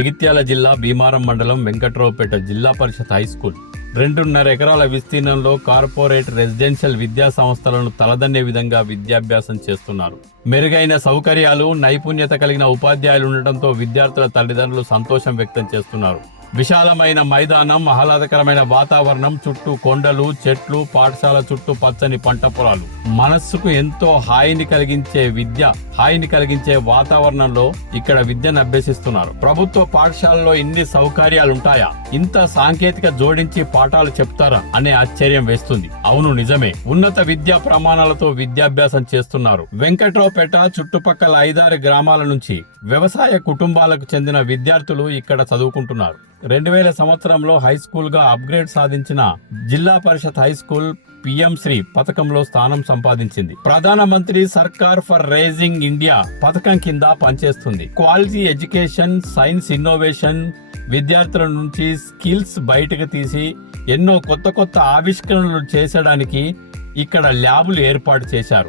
జగిత్యాల జిల్లా భీమారం మండలం వెంకట్రావుపేట జిల్లా పరిషత్ హై స్కూల్ 2.5 ఎకరాల విస్తీర్ణంలో కార్పొరేట్ రెసిడెన్షియల్ విద్యా సంస్థలను తలదన్నే విధంగా విద్యాభ్యాసం చేస్తున్నారు. మెరుగైన సౌకర్యాలు, నైపుణ్యత కలిగిన ఉపాధ్యాయులు ఉండటంతో విద్యార్థుల తల్లిదండ్రులు సంతోషం వ్యక్తం చేస్తున్నారు. విశాలమైన మైదానం, ఆహ్లాదకరమైన వాతావరణం, చుట్టూ కొండలు, చెట్లు, పాఠశాల చుట్టూ పచ్చని పంట పొలాలు, మనస్సుకు ఎంతో హాయిని కలిగించే వాతావరణంలో ఇక్కడ విద్యను అభ్యసిస్తున్నారు. ప్రభుత్వ పాఠశాలలో ఇన్ని సౌకర్యాలుంటాయా? ఇంత సాంకేతిక జోడించి పాఠాలు చెప్తారా అనే ఆశ్చర్యం వేస్తుంది. అవును, నిజమే. ఉన్నత విద్యా ప్రమాణాలతో విద్యాభ్యాసం చేస్తున్నారు. వెంకట్రావుపేట చుట్టుపక్కల 5-6 గ్రామాల నుంచి వ్యవసాయ కుటుంబాలకు చెందిన విద్యార్థులు ఇక్కడ చదువుకుంటున్నారు. 2000 సంవత్సరంలో హై స్కూల్ గా అప్గ్రేడ్ సాధించిన జిల్లా పరిషత్ హై స్కూల్ పిఎం శ్రీ పథకంలో స్థానం సంపాదించింది. ప్రధానమంత్రి సర్కార్ ఫర్ రైజింగ్ ఇండియా పథకం కింద పనిచేస్తుంది. క్వాలిటీ ఎడ్యుకేషన్, సైన్స్ ఇన్నోవేషన్, విద్యార్థుల నుంచి స్కిల్స్ బయటకు తీసి ఎన్నో కొత్త ఆవిష్కరణలు చేసడానికి ఇక్కడ ల్యాబులు ఏర్పాటు చేశారు.